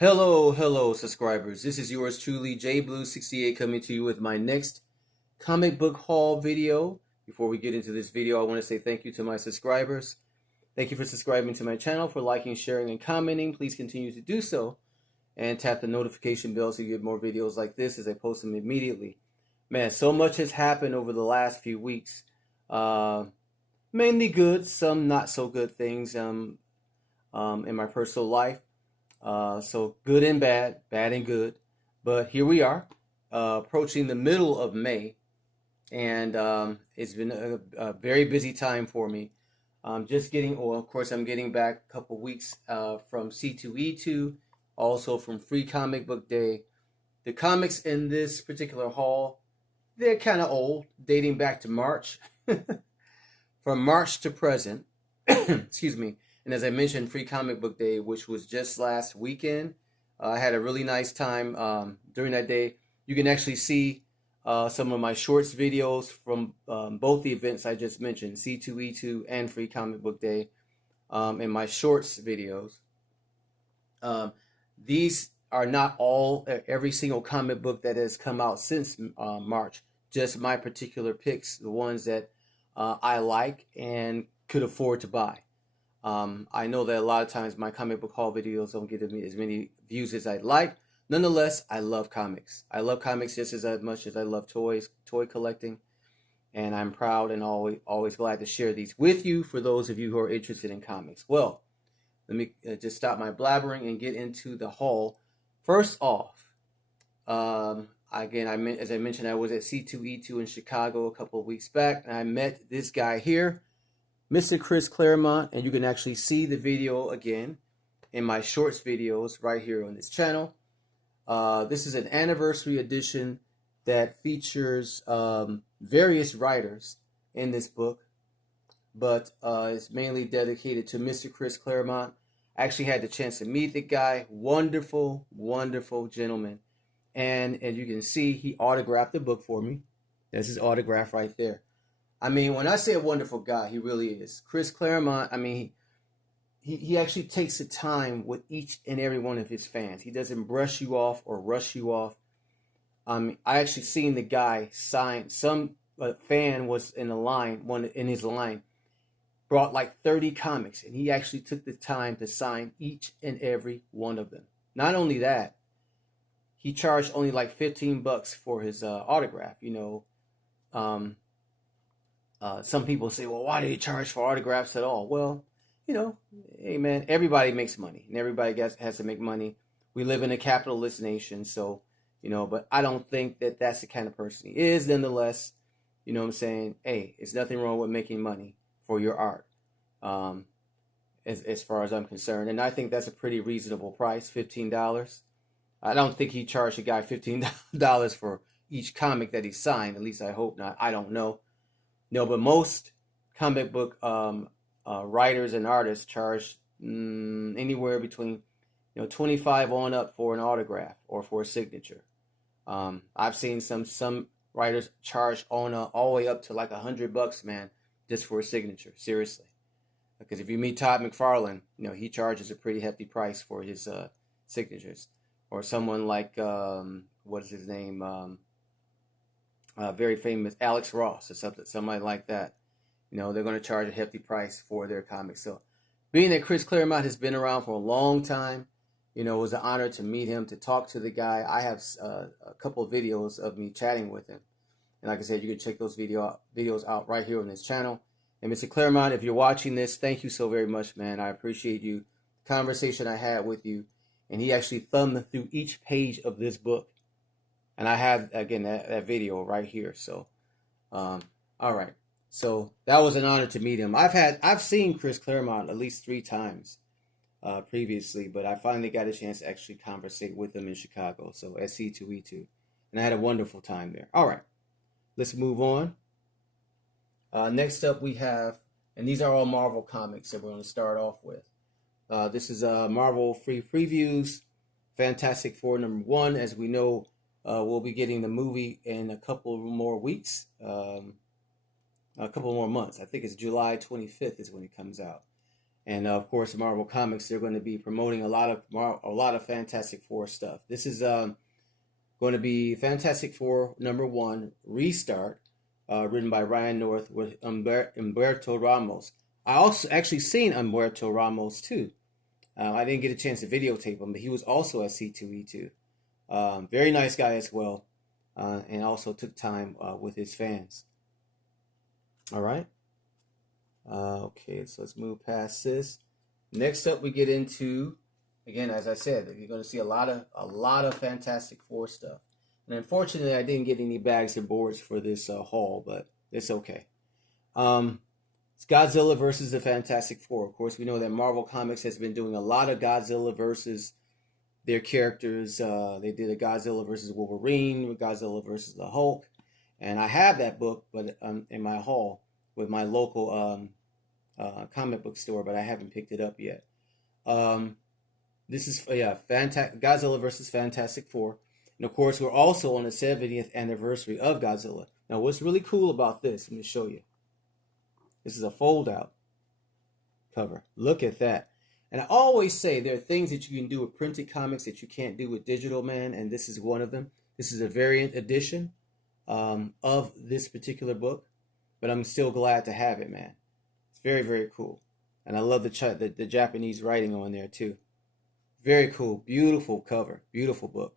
Hello, subscribers. This is yours truly, JBlue68, coming to you with my next comic book haul video. Before we get into this video, I want to say thank you to my subscribers. Thank you for subscribing to my channel, for liking, sharing, and commenting. Please continue to do so, and tap the notification bell so you get more videos like this as I post them immediately. Man, so much has happened over the last few weeks. Mainly good, some not so good things in my personal life. So good and bad, bad and good. But here we are, approaching the middle of May, and it's been a very busy time for me. Of course, I'm getting back a couple weeks from C2E2, also from Free Comic Book Day. The comics in this particular haul, they're kind of old, dating back to March. From March to present, excuse me. And as I mentioned, Free Comic Book Day, which was just last weekend, I had a really nice time during that day. You can actually see some of my shorts videos from both the events I just mentioned, C2E2 and Free Comic Book Day, in my shorts videos. These are not every single comic book that has come out since March, just my particular picks, the ones that I like and could afford to buy. I know that a lot of times my comic book haul videos don't get as many views as I'd like. Nonetheless, I love comics. I love comics just as much as I love toy collecting. And I'm proud and always glad to share these with you for those of you who are interested in comics. Well, let me just stop my blabbering and get into the haul. First off, again, as I mentioned, I was at C2E2 in Chicago a couple of weeks back, and I met this guy here, Mr. Chris Claremont, and you can actually see the video again in my shorts videos right here on this channel. This is an anniversary edition that features various writers in this book, but it's mainly dedicated to Mr. Chris Claremont. I actually had the chance to meet the guy. Wonderful, wonderful gentleman. And as you can see, he autographed the book for me. That's his autograph right there. I mean, when I say a wonderful guy, he really is. Chris Claremont, I mean, he actually takes the time with each and every one of his fans. He doesn't brush you off or rush you off. I actually seen the guy sign. Some fan was in his line, brought like 30 comics, and he actually took the time to sign each and every one of them. Not only that, he charged only like $15 for his autograph. Some people say, well, why do you charge for autographs at all? Well, hey man, everybody makes money and everybody has to make money. We live in a capitalist nation, so, but I don't think that that's the kind of person he is. Nonetheless, you know what I'm saying? Hey, it's nothing wrong with making money for your art, as far as I'm concerned. And I think that's a pretty reasonable price, $15. I don't think he charged a guy $15 for each comic that he signed. At least I hope not. I don't know. No, but most comic book writers and artists charge anywhere between 25 on up for an autograph or for a signature. I've seen some writers charge all the way up to like $100, man, just for a signature. Seriously, because if you meet Todd McFarlane, he charges a pretty hefty price for his signatures. Or someone like what is his name? Very famous Alex Ross or somebody like that. They're going to charge a hefty price for their comics. So, being that Chris Claremont has been around for a long time, it was an honor to meet him, to talk to the guy. I have a couple of videos of me chatting with him, and like I said, you can check those videos out right here on this channel. And Mr. Claremont, if you're watching this, thank you so very much, man. I appreciate you. The conversation I had with you, and he actually thumbed through each page of this book. And I have, again, that video right here. So, all right. So that was an honor to meet him. I've seen Chris Claremont at least 3 times previously, but I finally got a chance to actually conversate with him in Chicago. So at C2E2. And I had a wonderful time there. All right. Let's move on. Next up we have, and these are all Marvel comics that we're going to start off with. This is Marvel Free Previews, Fantastic Four #1. As we know, we'll be getting the movie in a couple more weeks, a couple more months. I think it's July 25th is when it comes out. And of course, Marvel Comics, they're going to be promoting a lot of Fantastic Four stuff. This is going to be Fantastic Four #1 Restart, written by Ryan North with Humberto Ramos. I also actually seen Humberto Ramos too. I didn't get a chance to videotape him, but he was also at C2E2. Very nice guy as well, and also took time with his fans. All right. Okay, so let's move past this. Next up, we get into, again, as I said, you're going to see a lot of Fantastic Four stuff. And unfortunately, I didn't get any bags and boards for this haul, but it's okay. It's Godzilla versus the Fantastic Four. Of course, we know that Marvel Comics has been doing a lot of Godzilla versus their characters. They did a Godzilla versus Wolverine, Godzilla versus the Hulk, and I have that book, but in my haul with my local comic book store, but I haven't picked it up yet. This is Godzilla versus Fantastic Four, and of course we're also on the 70th anniversary of Godzilla. Now, what's really cool about this? Let me show you. This is a fold-out cover. Look at that. And I always say there are things that you can do with printed comics that you can't do with digital, man, and this is one of them. This is a variant edition of this particular book, but I'm still glad to have it, man. It's very, very cool. And I love the Japanese writing on there, too. Very cool. Beautiful cover. Beautiful book.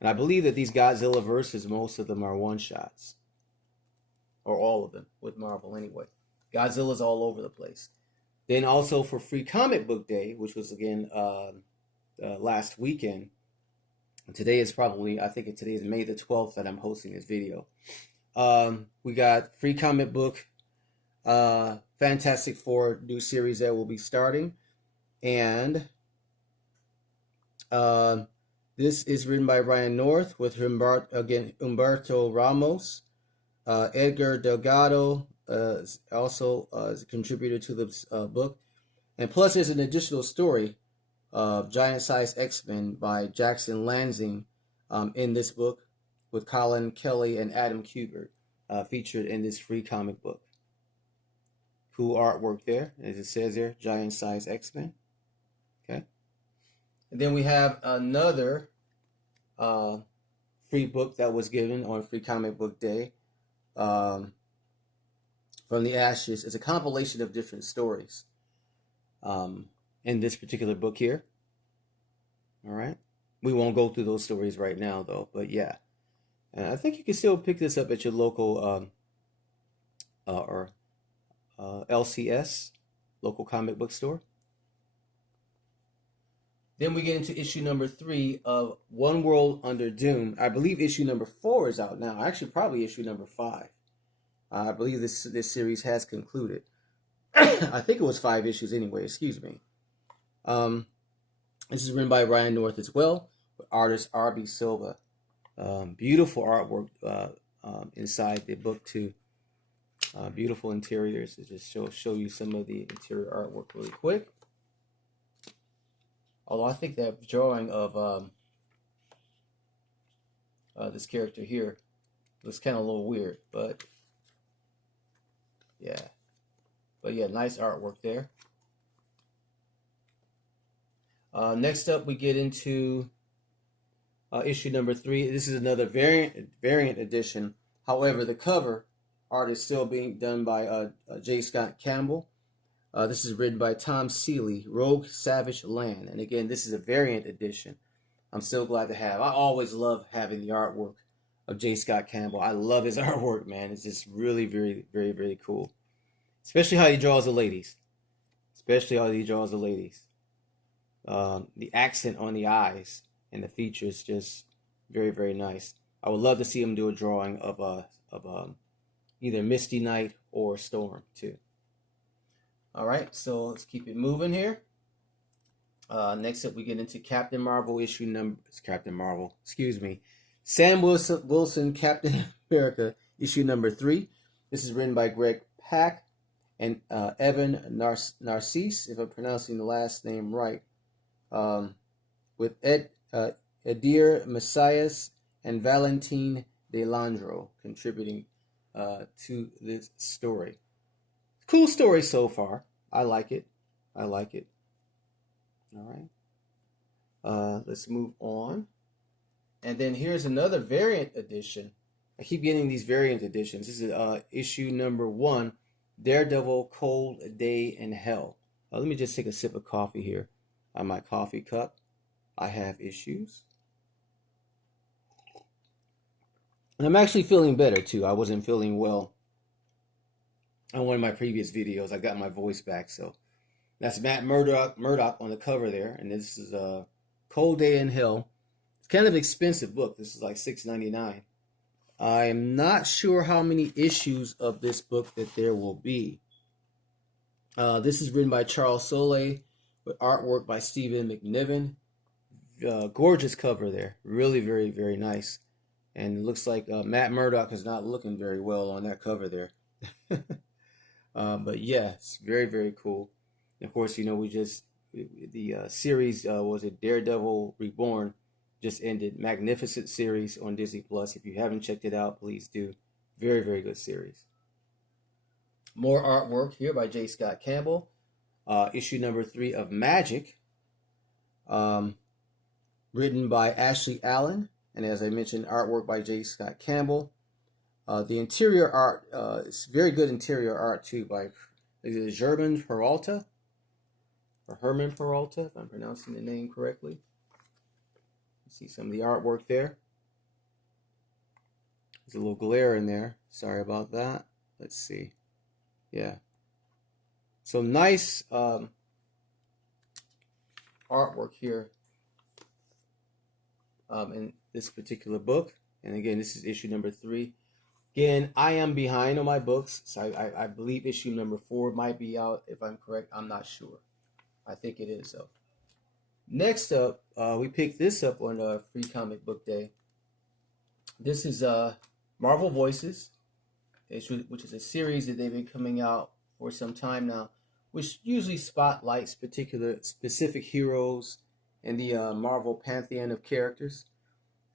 And I believe that these Godzilla verses, most of them are one-shots. Or all of them, with Marvel anyway. Godzilla's all over the place. Then also for Free Comic Book Day, which was again last weekend. Today is probably, I think today is May the 12th that I'm hosting this video. We got Free Comic Book Fantastic Four new series that will be starting. And this is written by Ryan North with Humberto Ramos. Edgar Delgado also is a contributor to this book. And plus there's an additional story of Giant Size X-Men by Jackson Lansing in this book with Colin Kelly and Adam Kubert featured in this free comic book. Cool artwork there, as it says there, Giant Size X-Men. Okay. And then we have another free book that was given on Free Comic Book Day. From the Ashes. It's a compilation of different stories in this particular book here. All right. We won't go through those stories right now, though. But yeah, and I think you can still pick this up at your local or LCS, local comic book store. Then we get into issue number 3 of One World Under Doom. I believe issue number 4 is out now. Actually, probably issue number 5. I believe this series has concluded. I think it was 5 issues anyway. Excuse me. This is written by Ryan North as well, with artist R.B. Silva. Beautiful artwork inside the book too. Beautiful interiors. To just show you some of the interior artwork really quick. Although I think that drawing of this character here looks kind of a little weird, but yeah. But yeah, nice artwork there. Next up, we get into issue number 3. This is another variant edition. However, the cover art is still being done by J. Scott Campbell. This is written by Tom Seeley, Rogue Savage Land. And again, this is a variant edition. I'm so glad to have. I always love having the artwork of J. Scott Campbell. I love his artwork, man. It's just really, very, very, very cool. Especially how he draws the ladies. The accent on the eyes and the features just very, very nice. I would love to see him do a drawing of either Misty Knight or Storm too. All right, so let's keep it moving here. Next up, we get into Captain Marvel issue number. Sam Wilson, Captain America issue number 3. This is written by Greg Pak and Evan Narcisse, if I'm pronouncing the last name right, with Edir Messias and Valentine Delandro contributing to this story. Cool story so far. I like it. I like it. All right. Let's move on. And then here's another variant edition. I keep getting these variant editions. This is issue number 1, Daredevil, Cold Day in Hell. Let me just take a sip of coffee here on my coffee cup. I have issues. And I'm actually feeling better too. I wasn't feeling well on one of my previous videos. I got my voice back. So that's Matt Murdock on the cover there. And this is a Cold Day in Hell. It's kind of expensive book. This is like $6.99. I'm not sure how many issues of this book that there will be. This is written by Charles Soule with artwork by Stephen McNiven. Gorgeous cover there. Really, very, very nice. And it looks like Matt Murdock is not looking very well on that cover there. But yeah, it's very, very cool. And of course, you know, the series, was it Daredevil Reborn, just ended. Magnificent series on Disney Plus. If you haven't checked it out, please do. Very, very good series. More artwork here by J. Scott Campbell. Issue number 3 of Magic. Written by Ashley Allen. And as I mentioned, artwork by J. Scott Campbell. The interior art, it's very good interior art too by Herman Peralta. Or Herman Peralta, if I'm pronouncing the name correctly. You see some of the artwork there. There's a little glare in there. Sorry about that. Let's see. Yeah. So nice artwork here in this particular book. And again, this is issue number 3. Again, I am behind on my books, so I believe issue number 4 might be out. If I'm correct, I'm not sure. I think it is, though. Next up, we picked this up on Free Comic Book Day. This is Marvel Voices, which is a series that they've been coming out for some time now, which usually spotlights specific heroes in the Marvel pantheon of characters.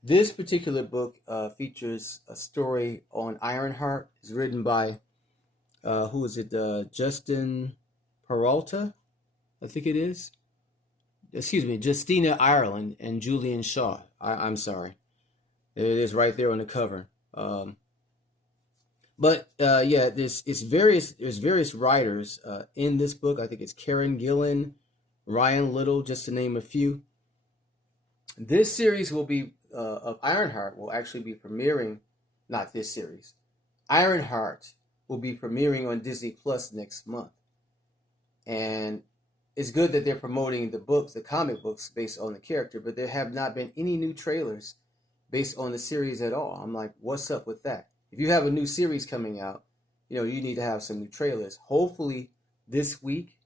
This particular book features a story on Ironheart. It's written by, who is it? Justin Peralta, I think it is. Excuse me, Justina Ireland and Julian Shaw. I'm sorry. There it is right there on the cover. Yeah, there's various writers in this book. I think it's Karen Gillan, Ryan Little, just to name a few. This series will be of Ironheart will actually be premiering, not this series. Ironheart will be premiering on Disney Plus next month, and it's good that they're promoting the books, the comic books based on the character, but there have not been any new trailers based on the series at all. I'm like, what's up with that? If you have a new series coming out, you know, you need to have some new trailers. Hopefully this week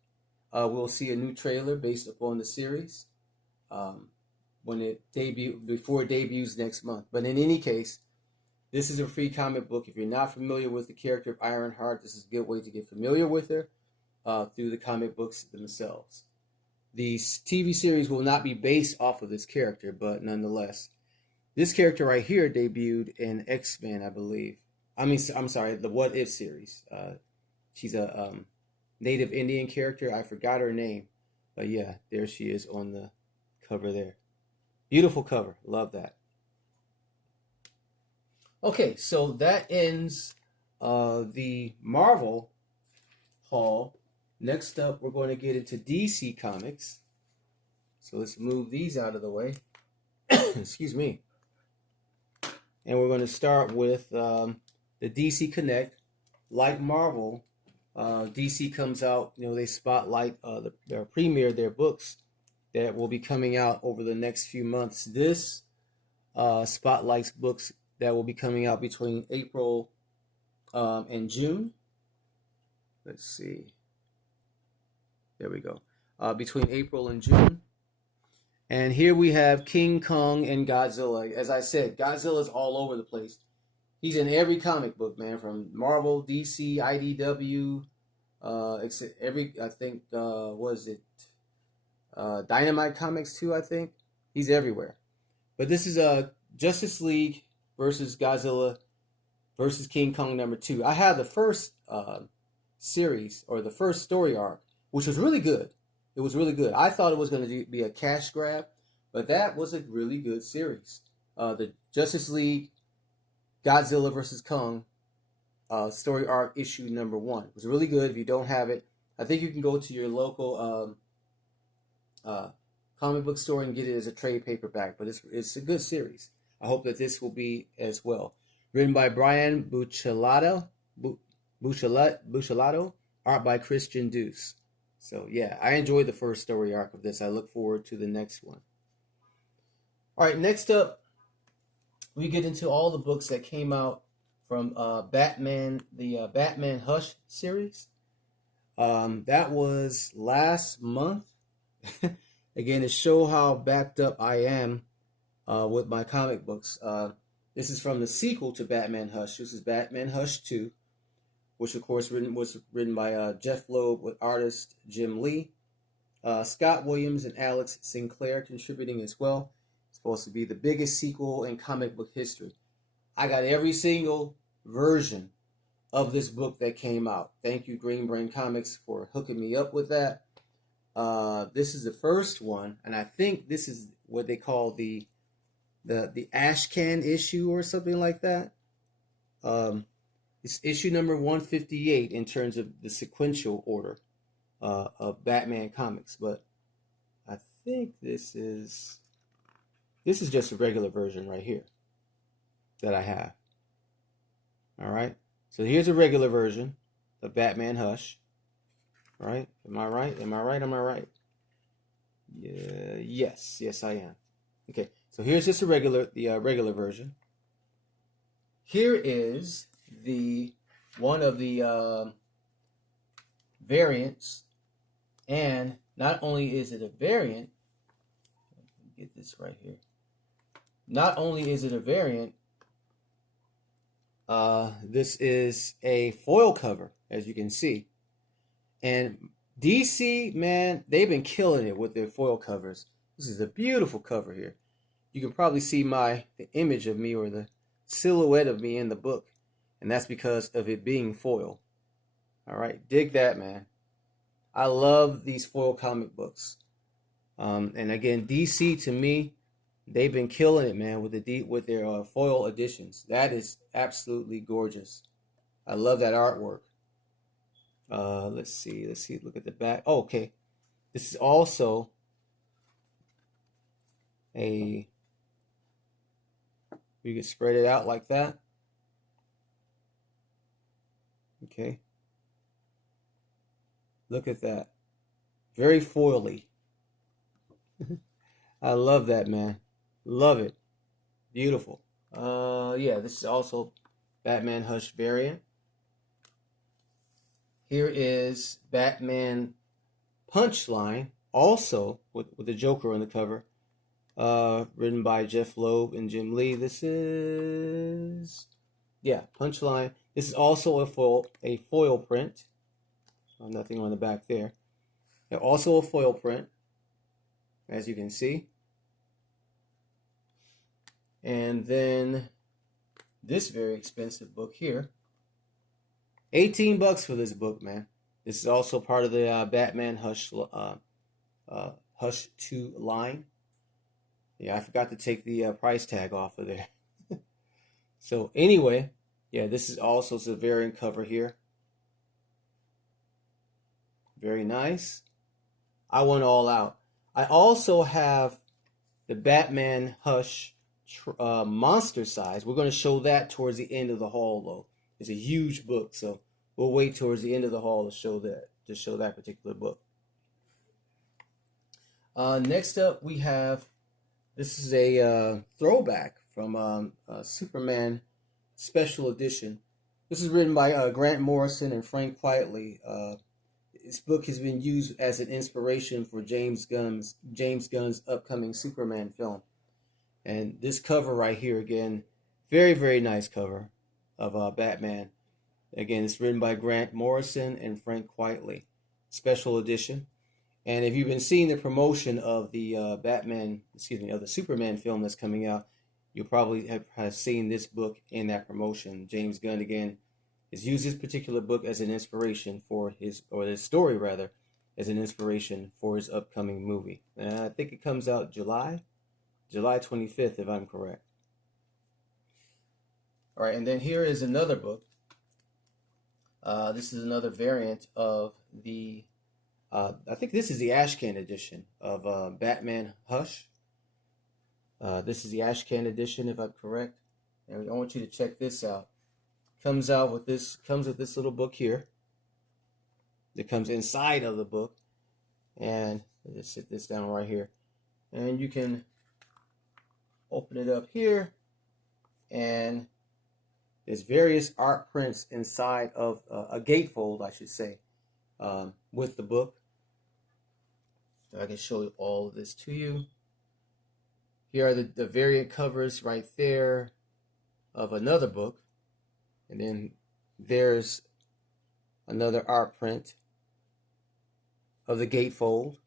we'll see a new trailer based upon the series before it debuts next month. But in any case, this is a free comic book. If you're not familiar with the character of Ironheart, this is a good way to get familiar with her through the comic books themselves. The TV series will not be based off of this character, but nonetheless, this character right here debuted in X-Men, I believe. I'm sorry, the What If series. She's a Native Indian character. I forgot her name, but yeah, there she is on the cover there. Beautiful cover. Love that. Okay, so that ends the Marvel haul. Next up, we're going to get into DC Comics. So let's move these out of the way. Excuse me. And we're going to start with the DC Connect. Like Marvel, DC comes out, you know, they spotlight their premiere, their books that will be coming out over the next few months. This spotlights books that will be coming out between April and June. Let's see. There we go. Between April and June. And here we have King Kong and Godzilla. As I said, Godzilla's all over the place. He's in every comic book, man, from Marvel, DC, IDW, except I think, Dynamite Comics too, I think. He's everywhere. But this is Justice League versus Godzilla versus King Kong #2. I have the first series, or the first story arc, which was really good. It was really good. I thought it was going to be a cash grab, but that was a really good series. The Justice League Godzilla versus Kong story arc issue #1. It was really good. If you don't have it, I think you can go to your local comic book store and get it as a trade paperback. But it's a good series. I hope that this will be as well. Written by Brian Buccellato, art by Christian Deuce. So yeah, I enjoyed the first story arc of this. I look forward to the next one. All right, next up, we get into all the books that came out from Batman, the Batman Hush series. That was last month. Again, to show how backed up I am with my comic books. This is from the sequel to Batman Hush. This is Batman Hush 2, which of course was written by Jeff Loeb with artist Jim Lee. Scott Williams and Alex Sinclair contributing as well. It's supposed to be the biggest sequel in comic book history. I got every single version of this book that came out. Thank you, Green Brain Comics, for hooking me up with that. This is the first one, and I think this is what they call the ash can issue or something like that. It's issue number 158 in terms of the sequential order of Batman comics, but I think this is just a regular version right here that I have. All right, so here's a regular version of Batman Hush. Right? Am I right? Am I right? Yeah, yes, I am. Okay, so here's just the regular version. Here is the one of the variants, and not only is it a variant, get this right here. Not only is it a variant, this is a foil cover, as you can see. And DC, man, they've been killing it with their foil covers. This is a beautiful cover here. You can probably see the image of me or the silhouette of me in the book. And that's because of it being foil. All right, dig that, man. I love these foil comic books. And again, DC, to me, they've been killing it, man, with their foil editions. That is absolutely gorgeous. I love that artwork. Let's see, look at the back. Oh, okay. This is also you can spread it out like that. Okay. Look at that. Very foily. I love that, man. Love it. Beautiful. Yeah, this is also Batman Hush variant. Here is Batman Punchline, also with the Joker on the cover, written by Jeff Loeb and Jim Lee. This is, yeah, Punchline. This is also a foil print. Nothing on the back there. Also a foil print, as you can see. And then this very expensive book here. $18 for this book, man. This is also part of the Batman Hush Hush 2 line. Yeah, I forgot to take the price tag off of there. So anyway, yeah, this is also a variant cover here. Very nice. I went all out. I also have the Batman Hush monster size. We're going to show that towards the end of the haul, though. It's a huge book, so we'll wait towards the end of the haul to show that particular book. Next up, we have, this is a throwback from Superman Special Edition. This is written by Grant Morrison and Frank Quitely. This book has been used as an inspiration for James Gunn's upcoming Superman film. And this cover right here, again, very, very nice cover of Batman. Again, it's written by Grant Morrison and Frank Quitely. Special edition. And if you've been seeing the promotion of the of the Superman film that's coming out, you'll probably have seen this book in that promotion. James Gunn, again, has used this particular book as an inspiration for his story rather, as an inspiration for his upcoming movie. And I think it comes out July 25th, if I'm correct. All right, and then here is another book. This is another variant of the, I think this is the Ashcan edition of Batman Hush. This is the Ashcan edition, if I'm correct. And I want you to check this out. Comes with this little book here. That comes inside of the book. And I'll just sit this down right here. And you can open it up here. And there's various art prints inside of a gatefold, I should say, with the book. So I can show you all of this to you. Here are the variant covers right there of another book. And then there's another art print of the gatefold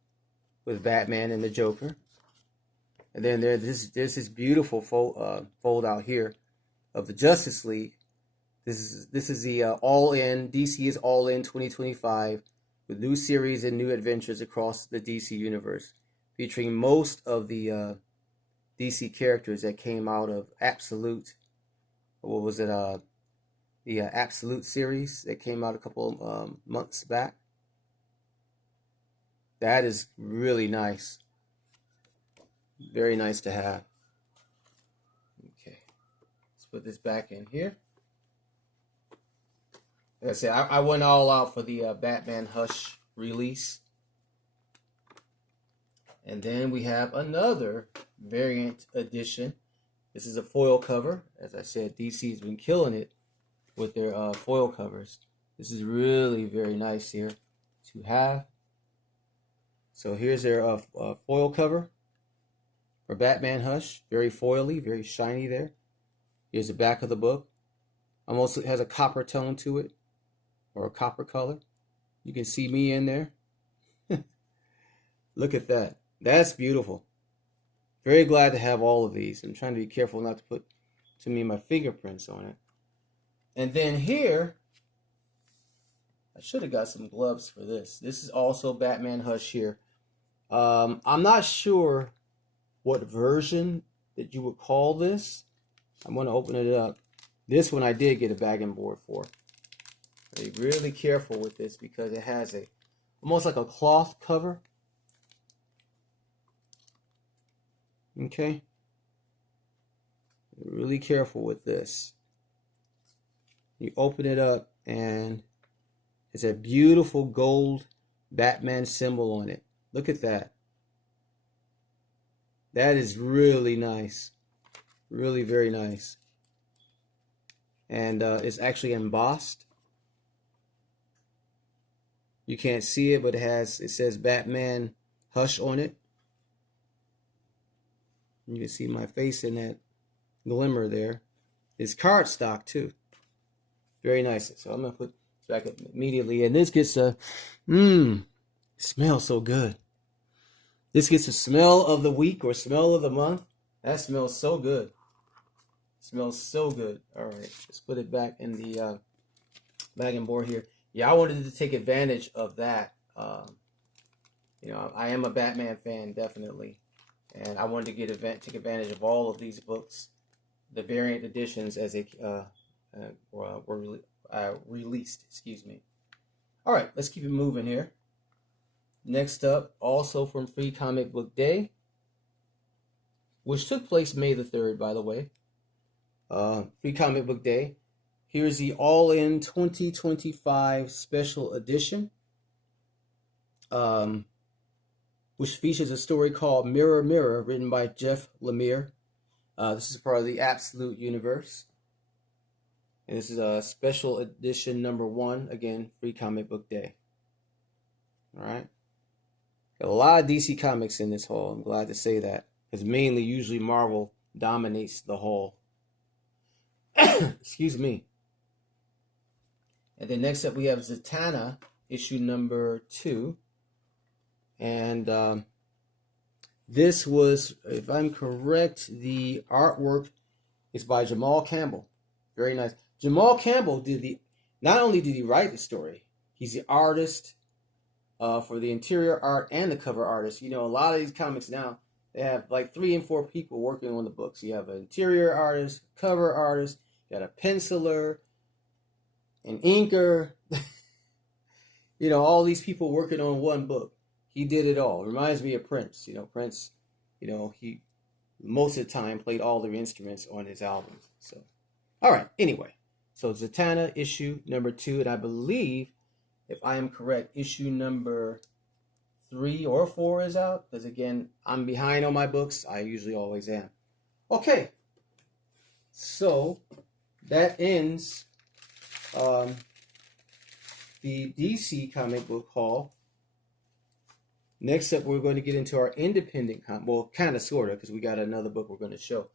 with Batman and the Joker. And then there's this beautiful fold out here of the Justice League. This is the all-in, DC is all-in 2025 with new series and new adventures across the DC universe, featuring most of the DC characters that came out of Absolute. What was it? The Absolute series that came out a couple months back. That is really nice. Very nice to have. Okay, let's put this back in here. Like I said, I went all out for the Batman Hush release. And then we have another variant edition. This is a foil cover. As I said, DC's been killing it with their foil covers. This is really very nice here to have. So here's their foil cover for Batman Hush. Very foily, very shiny there. Here's the back of the book. Almost has a copper tone to it, or a copper color. You can see me in there. Look at that. That's beautiful. Very glad to have all of these. I'm trying to be careful not to put too many of my fingerprints on it. And then here, I should have got some gloves for this. This is also Batman Hush here. I'm not sure what version that you would call this. I'm going to open it up. This one I did get a bagging board for. Be really careful with this because it has almost like a cloth cover. Okay. Be really careful with this. You open it up and it's a beautiful gold Batman symbol on it. Look at that. That is really nice. Really very nice. And it's actually embossed. You can't see it, but it says Batman Hush on it. You can see my face in that glimmer there. It's cardstock too. Very nice. So I'm gonna put this back up immediately, and this gets smells so good. This gets the smell of the week or smell of the month. That smells so good. Smells so good. All right, let's put it back in the bagging board here. Yeah, I wanted to take advantage of that. You know, I am a Batman fan, definitely. And I wanted to take advantage of all of these books, the variant editions as they were released. Excuse me. All right, let's keep it moving here. Next up, also from Free Comic Book Day, which took place May the 3rd, by the way. Free Comic Book Day. Here's the All-In 2025 Special Edition, which features a story called Mirror, Mirror, written by Jeff Lemire. This is part of the Absolute Universe. And this is a special edition number 1, again, Free Comic Book Day. All right. Got a lot of DC Comics in this haul. I'm glad to say that, because usually Marvel dominates the haul. Excuse me. And then next up we have Zatanna, issue number 2. And this was, if I'm correct, the artwork is by Jamal Campbell. Very nice. Jamal Campbell not only did he write the story, he's the artist, for the interior art and the cover artist. You know, a lot of these comics now, they have like 3 and 4 people working on the books. You have an interior artist, cover artist, you got a penciler, an inker, you know, all these people working on one book. He did it all. Reminds me of Prince. You know, Prince, you know, he most of the time played all the instruments on his albums. So, all right, anyway. So Zatanna issue number 2, and I believe, if I am correct, issue number 3 or 4 is out. Because again, I'm behind on my books. I usually always am. Okay. So that ends the DC comic book haul. Next up, we're going to get into our independent well, kind of, sort of, because we got another book we're going to show.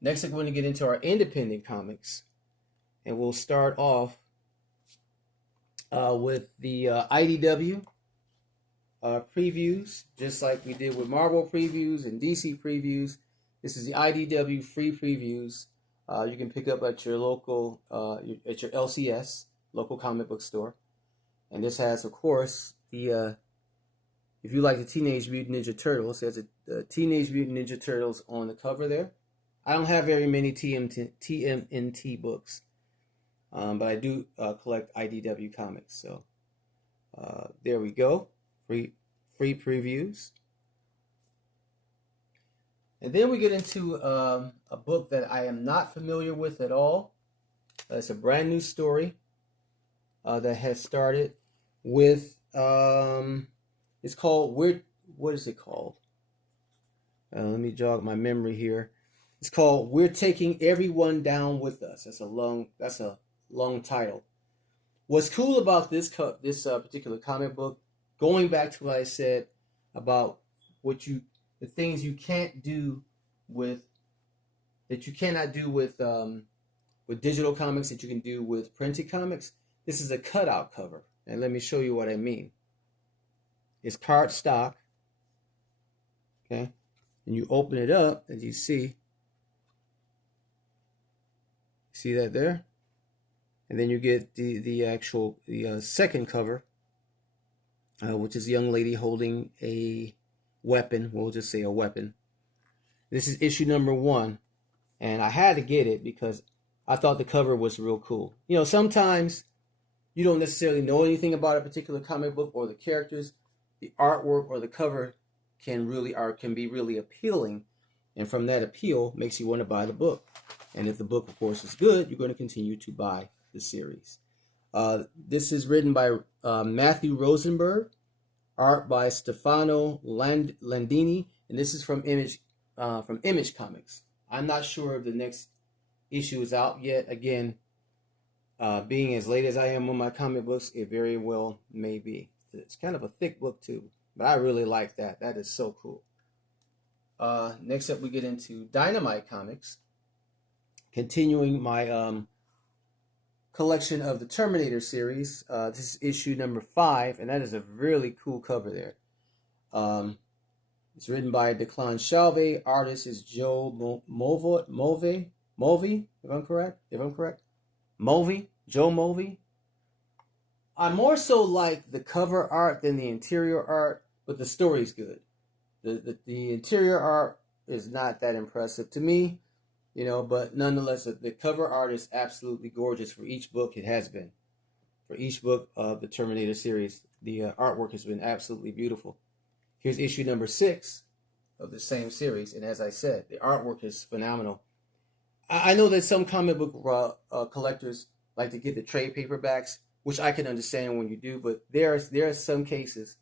Next up, we're going to get into our independent comics. And we'll start off with the IDW previews, just like we did with Marvel previews and DC previews. This is the IDW free previews. You can pick up at your local, at your LCS, local comic book store. And this has, of course, the, if you like the Teenage Mutant Ninja Turtles, there's the Teenage Mutant Ninja Turtles on the cover there. I don't have very many TMNT books. But I do collect IDW comics, so there we go, free previews. And then we get into a book that I am not familiar with at all. It's a brand new story that has started with, it's called, what is it called? Let me jog my memory here. It's called We're Taking Everyone Down With Us. That's a long title. What's cool about this particular comic book, going back to what I said about the things you can't do with, that you cannot do with digital comics that you can do with printed comics. This is a cutout cover, and let me show you what I mean. It's cardstock, okay, and you open it up, as you see that there. And then you get the actual second cover, which is a young lady holding a weapon. We'll just say a weapon. This is issue number 1, and I had to get it because I thought the cover was real cool. You know, sometimes you don't necessarily know anything about a particular comic book or the characters. The artwork or the cover can be really appealing, and from that appeal makes you want to buy the book. And if the book, of course, is good, you're going to continue to buy the series. This is written by Matthew Rosenberg, art by Stefano Landini, and this is from Image Comics. I'm not sure if the next issue is out yet. Again, being as late as I am on my comic books, it very well may be. It's kind of a thick book too, but I really like that. That is so cool. Next up, we get into Dynamite Comics, continuing my collection of the Terminator series. This is issue number 5, and that is a really cool cover there. It's written by Declan Shalvey. Artist is Joe Mulvey, if I'm correct. Joe Mulvey. I more so like the cover art than the interior art, but the story's good. The interior art is not that impressive to me. You know, but nonetheless, the cover art is absolutely gorgeous for each book. It has been. For each book of the Terminator series, the artwork has been absolutely beautiful. Here's issue number 6 of the same series. And as I said, the artwork is phenomenal. I know that some comic book collectors like to get the trade paperbacks, which I can understand when you do. But there are some cases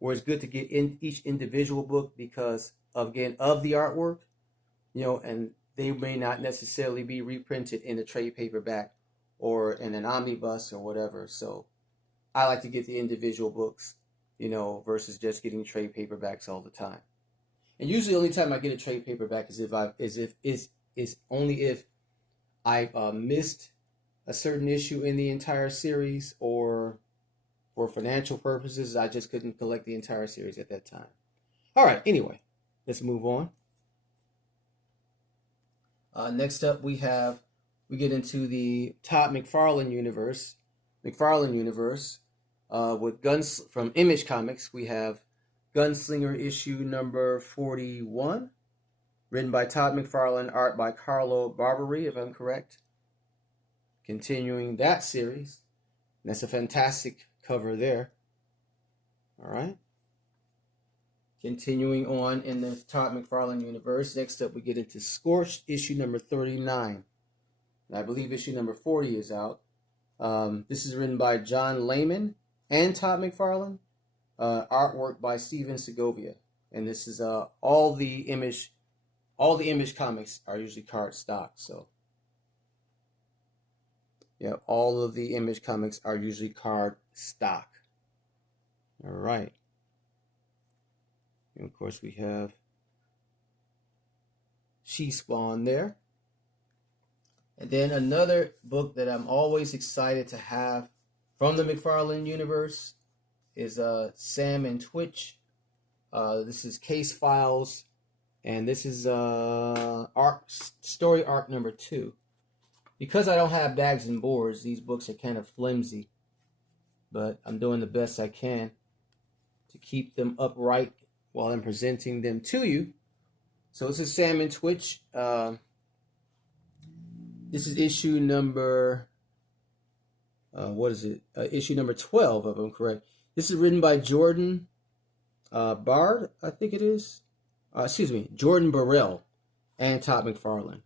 where it's good to get in each individual book because, of the artwork, you know, and they may not necessarily be reprinted in a trade paperback or in an omnibus or whatever. So I like to get the individual books, you know, versus just getting trade paperbacks all the time. And usually the only time I get a trade paperback is only if I've missed a certain issue in the entire series, or for financial purposes, I just couldn't collect the entire series at that time. All right, anyway, let's move on. Next up, we get into the Todd McFarlane universe. with Guns from Image Comics. We have Gunslinger issue number 41, written by Todd McFarlane, art by Carlo Barberi, if I'm correct. Continuing that series. That's a fantastic cover there. All right. Continuing on in the Todd McFarlane universe. Next up, we get into Scorched, issue number 39. And I believe issue number 40 is out. This is written by John Layman and Todd McFarlane. Artwork by Steven Segovia. And this is all the image comics are usually card stock. So yeah, all of the Image comics are usually card stock. All right. And of course, we have She-Spawn there. And then another book that I'm always excited to have from the McFarlane universe is Sam and Twitch. This is Case Files, and this is story arc number 2. Because I don't have bags and boards, these books are kind of flimsy, but I'm doing the best I can to keep them upright while I'm presenting them to you. So this is Sam and Twitch. This is issue number, issue number 12, if I'm correct. This is written by Jordan Bard, I think it is. Jordan Burrell and Todd McFarlane.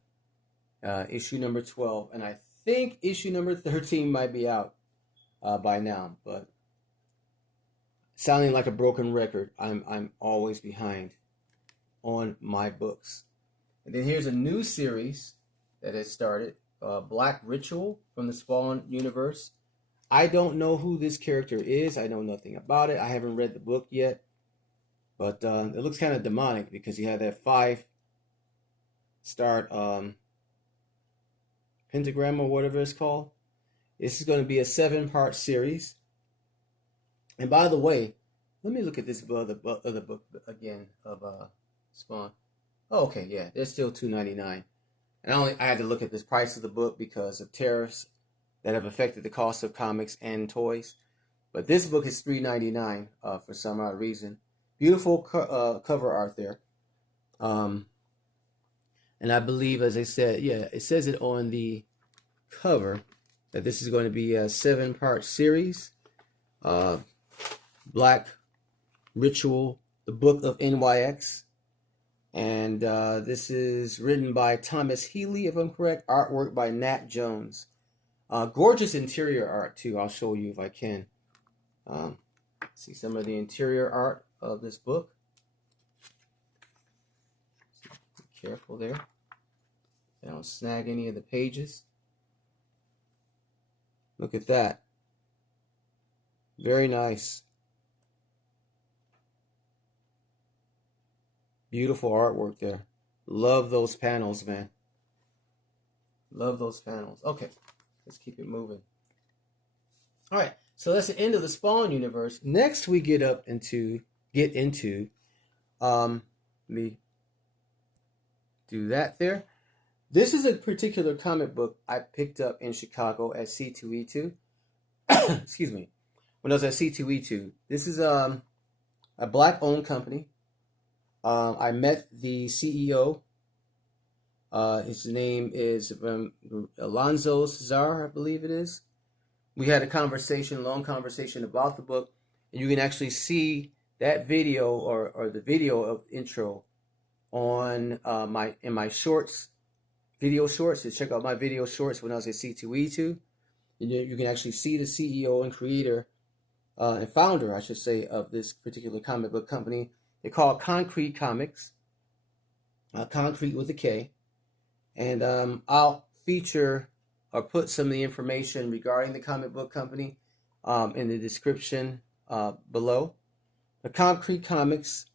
Issue number 12, and I think issue number 13 might be out by now, but sounding like a broken record, I'm always behind on my books. And then here's a new series that has started, Black Ritual from the Spawn universe. I don't know who this character is. I know nothing about it. I haven't read the book yet, but it looks kind of demonic because you have that 5-star pentagram or whatever it's called. This is going to be a 7-part series. And by the way, let me look at this other book again of Spawn. Oh, okay, yeah, they're still $2.99. And I had to look at this price of the book because of tariffs that have affected the cost of comics and toys. But this book is $3.99 for some odd reason. Beautiful cover art there. And I believe, as I said, yeah, it says it on the cover that this is going to be a 7-part series. Black Ritual, the Book of NYX. And this is written by Thomas Healy, if I'm correct. Artwork by Nat Jones. Gorgeous interior art, too. I'll show you if I can. See some of the interior art of this book. Be careful there. I don't snag any of the pages. Look at that. Very nice. Beautiful artwork there. Love those panels, man. Love those panels. Okay, let's keep it moving. All right, so that's the end of the Spawn universe. Next, we get into. Let me do that there. This is a particular comic book I picked up in Chicago at C2E2. Excuse me. When I was at C2E2. This is a black-owned company. I met the CEO. His name is Alonzo Cesar, I believe it is. We had a long conversation about the book, and you can actually see that video or the video of intro on my shorts, video shorts. So check out my video shorts when I was at C2E2. You can actually see the CEO and creator and founder, I should say, of this particular comic book company. They call it Konkrete Comics, Concrete with a K. And I'll feature or put some of the information regarding the comic book company in the description below. The Konkrete Comics,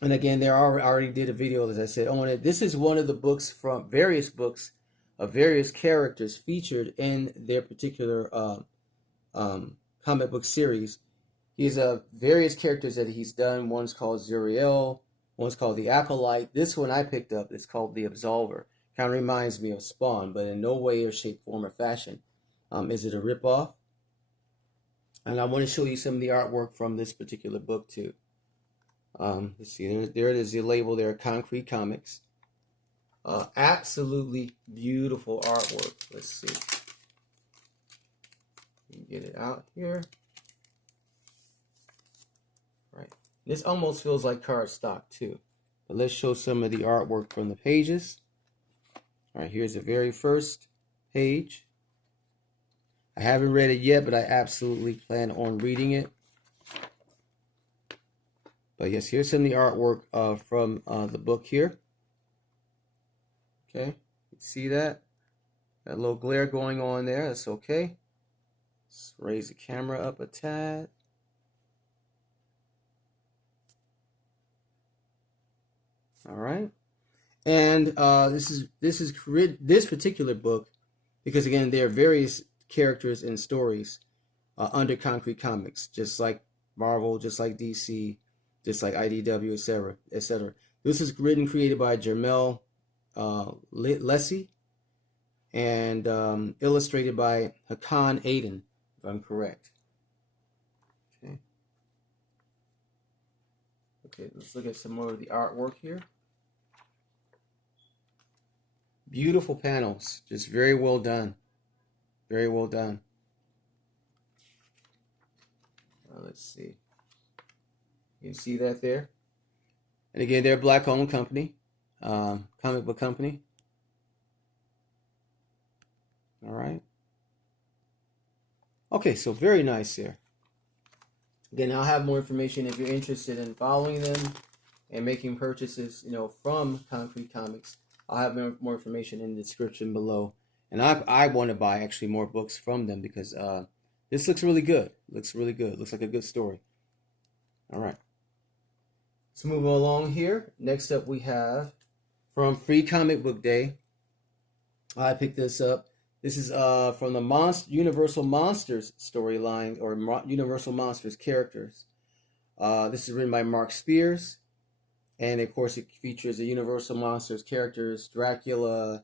and again, I already did a video, as I said, on it. This is one of the books from various books of various characters featured in their particular comic book series. He has various characters that he's done. One's called Zuriel. One's called the Acolyte. This one I picked up. It's called the Absolver. Kind of reminds me of Spawn, but in no way or shape, form, or fashion is it a ripoff. And I want to show you some of the artwork from this particular book too. Let's see, there it is, the label there, Concrete Comics. Absolutely beautiful artwork. Let's see. Get it out here. Right. This almost feels like cardstock too. But let's show some of the artwork from the pages. All right, here's the very first page. I haven't read it yet, but I absolutely plan on reading it. But yes, here's some of the artwork from the book here. Okay, you see that? Got a little glare going on there. That's okay. Let's raise the camera up a tad. All right, and this particular book, because again there are various characters and stories under Concrete Comics, just like Marvel, just like DC, just like IDW, etc., etc. This is written and created by Jermel Lessie and illustrated by Hakan Aiden, if I'm correct. Okay. Okay, let's look at some more of the artwork here. Beautiful panels, just very well done. Very well done. Let's see. You can see that there. And again, they're a black-owned company, comic book company. All right. Okay, so very nice there. Again, I'll have more information if you're interested in following them and making purchases, from Concrete Comics. I'll have more information in the description below. And I want to buy actually more books from them because this looks really good. Looks really good. Looks like a good story. All right. Let's move along here. Next up we have from Free Comic Book Day. I picked this up. This is from the Universal Monsters storyline, or Universal Monsters characters. This is written by Mark Spears. And of course it features the Universal Monsters characters, Dracula,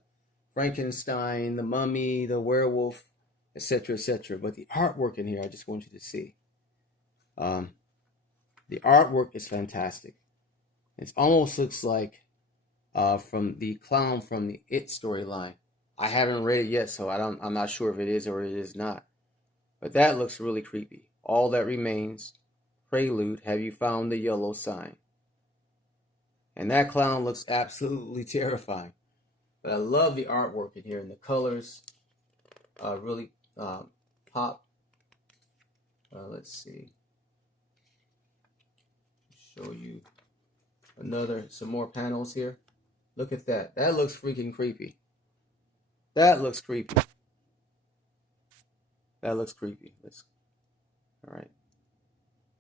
Frankenstein, the Mummy, the Werewolf, etc., etc. But the artwork in here, I just want you to see. The artwork is fantastic. It almost looks like from the clown from the It storyline. I haven't read it yet, so I'm not sure if it is or it is not. But that looks really creepy. All that remains, Prelude, have you found the yellow sign? And that clown looks absolutely terrifying. But I love the artwork in here, and the colors really pop. Let's see. Show you some more panels here. Look at that. That looks freaking creepy. That looks creepy. That looks creepy. All right.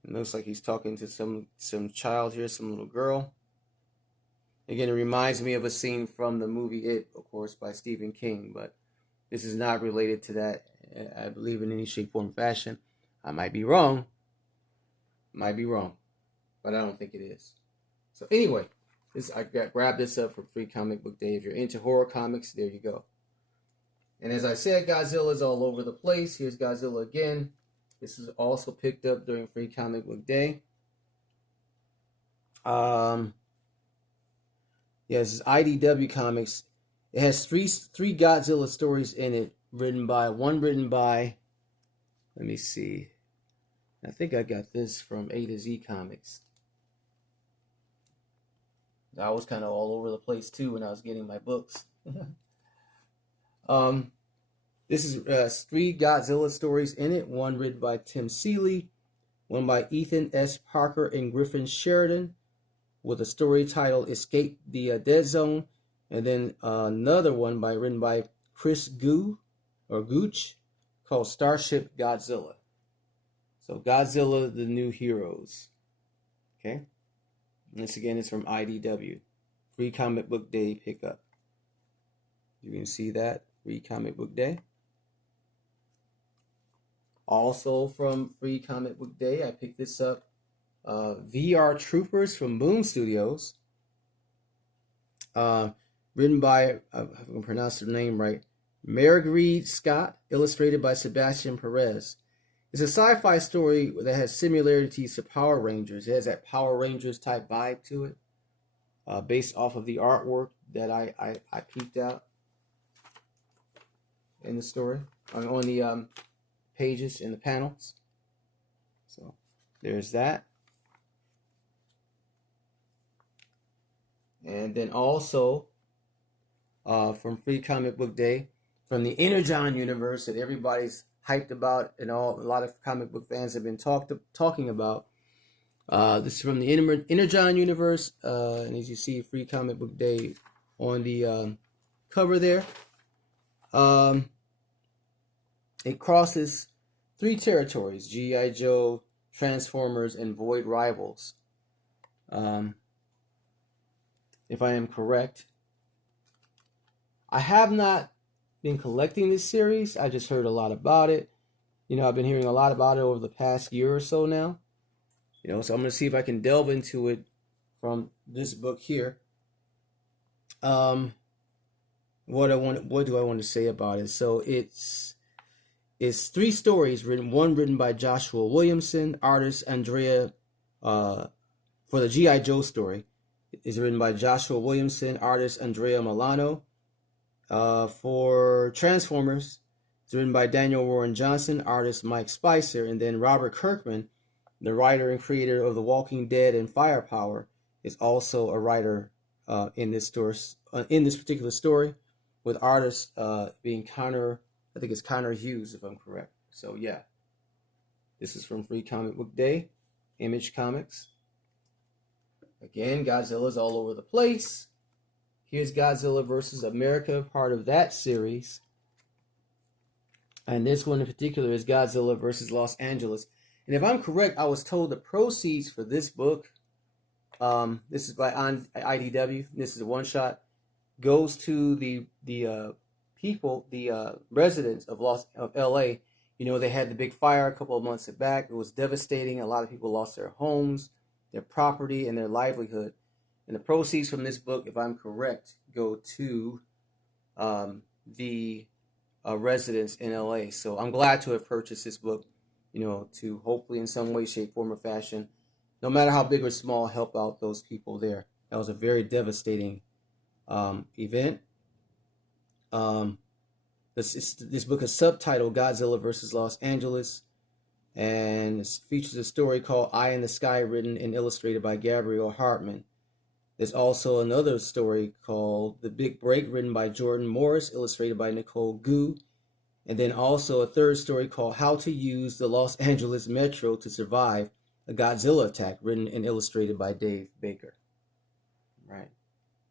It looks like he's talking to some child here, some little girl. Again, it reminds me of a scene from the movie It, of course, by Stephen King, but this is not related to that, I believe, in any shape, form, fashion. I might be wrong. But I don't think it is. So anyway, I grabbed this up for Free Comic Book Day. If you're into horror comics, there you go. And as I said, Godzilla's all over the place. Here's Godzilla again. This is also picked up during Free Comic Book Day. Yes, it's IDW Comics. It has three Godzilla stories in it, written by, let me see. I think I got this from A to Z Comics. I was kind of all over the place too when I was getting my books. This is 3 Godzilla stories in it. One written by Tim Seeley, one by Ethan S. Parker and Griffin Sheridan, with a story titled Escape the Dead Zone, and then another one written by Chris Gooch called Starship Godzilla. So Godzilla, the New Heroes. Okay. And this again is from IDW. Free Comic Book Day pickup. You can see that. Free Comic Book Day. Also from Free Comic Book Day, I picked this up. VR Troopers from Boom Studios. Written by, if I can pronounce her name right, Marguerite Scott, illustrated by Sebastian Perez. It's a sci-fi story that has similarities to Power Rangers. It has that Power Rangers type vibe to it, based off of the artwork that I peeked out in the story, on the pages in the panels. So there's that. And then also from Free Comic Book Day, from the Energon universe that everybody's hyped about and a lot of comic book fans have been talking about. This is from the Energon universe, and as you see, Free Comic Book Day on the cover there. It crosses 3 territories: G.I. Joe, Transformers, and Void Rivals. If I am correct. I have not been collecting this series. I just heard a lot about it. I've been hearing a lot about it over the past year or so now. So I'm going to see if I can delve into it from this book here. What do I want to say about it? So it's 3 stories one written by Joshua Williamson, artist Andrea, for the G.I. Joe story. Is written by Joshua Williamson, artist Andrea Milano. For Transformers, it's written by Daniel Warren Johnson, artist Mike Spicer, and then Robert Kirkman, the writer and creator of The Walking Dead and Firepower, is also a writer in this particular story, with artists being Connor Hughes, if I'm correct. So yeah, this is from Free Comic Book Day, Image Comics. Again, Godzilla's all over the place. Here's Godzilla versus America, part of that series. And this one in particular is Godzilla versus Los Angeles. And if I'm correct, I was told the proceeds for this book, this is by IDW, this is a one-shot, goes to the people, the residents of LA. They had the big fire a couple of months back. It was devastating. A lot of people lost their homes, their property, and their livelihood. And the proceeds from this book, if I'm correct, go to the residents in LA. So I'm glad to have purchased this book, to hopefully in some way, shape, form, or fashion, no matter how big or small, help out those people there. That was a very devastating event. This book is subtitled Godzilla versus Los Angeles, and it features a story called Eye in the Sky, written and illustrated by Gabriel Hartman. There's also another story called The Big Break, written by Jordan Morris, illustrated by Nicole Gu. And then also a third story called How to Use the Los Angeles Metro to Survive a Godzilla Attack, written and illustrated by Dave Baker. Right.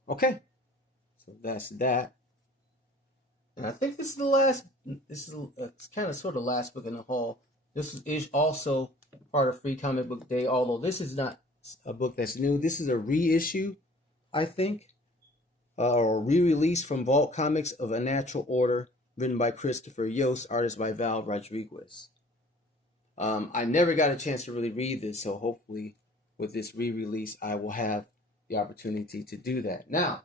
Okay. So that's that. And I think this is the last, it's kind of sort of last book in the haul. This is also part of Free Comic Book Day, although this is not a book that's new. This is a reissue, I think, or re-release from Vault Comics of A Natural Order, written by Christopher Yost, artist by Val Rodriguez. I never got a chance to really read this, so hopefully with this re-release I will have the opportunity to do that. Now,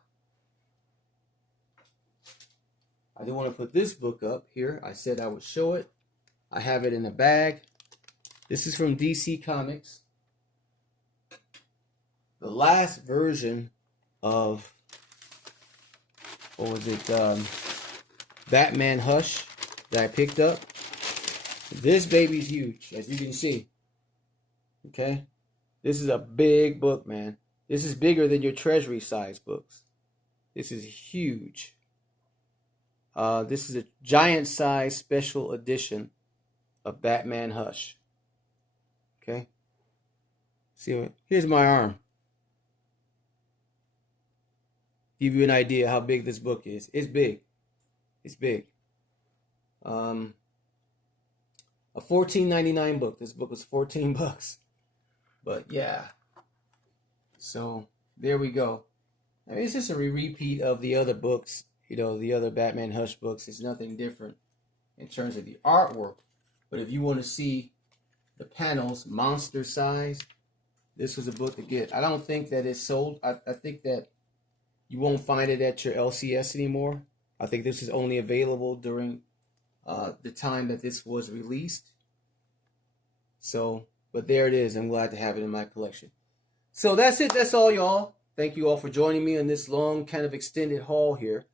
I do want to put this book up here. I said I would show it. I have it in a bag. This is from DC Comics. The last version of, Batman Hush that I picked up. This baby's huge, as you can see. Okay? This is a big book, man. This is bigger than your treasury size books. This is huge. This is a giant size special edition of Batman Hush. Okay? See, here's my arm. Give you an idea how big this book is. It's big. It's big. A $14.99 book. This book was $14. But yeah. So there we go. I mean, it's just a repeat of the other books. The other Batman Hush books. It's nothing different in terms of the artwork. But if you want to see the panels monster size, this was a book to get. I don't think that it's sold. I think that you won't find it at your LCS anymore. I think this is only available during the time that this was released. So, but there it is. I'm glad to have it in my collection. So that's it. That's all, y'all. Thank you all for joining me on this long, kind of extended haul here.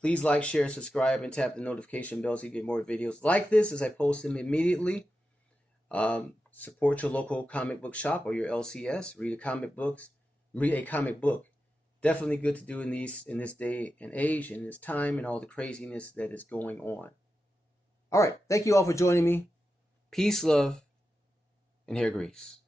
Please like, share, subscribe, and tap the notification bell so you get more videos like this as I post them immediately. Support your local comic book shop or your LCS. Read a comic book. Definitely good to do in this day and age, in this time, and all the craziness that is going on. All right. Thank you all for joining me. Peace, love, and hair grease.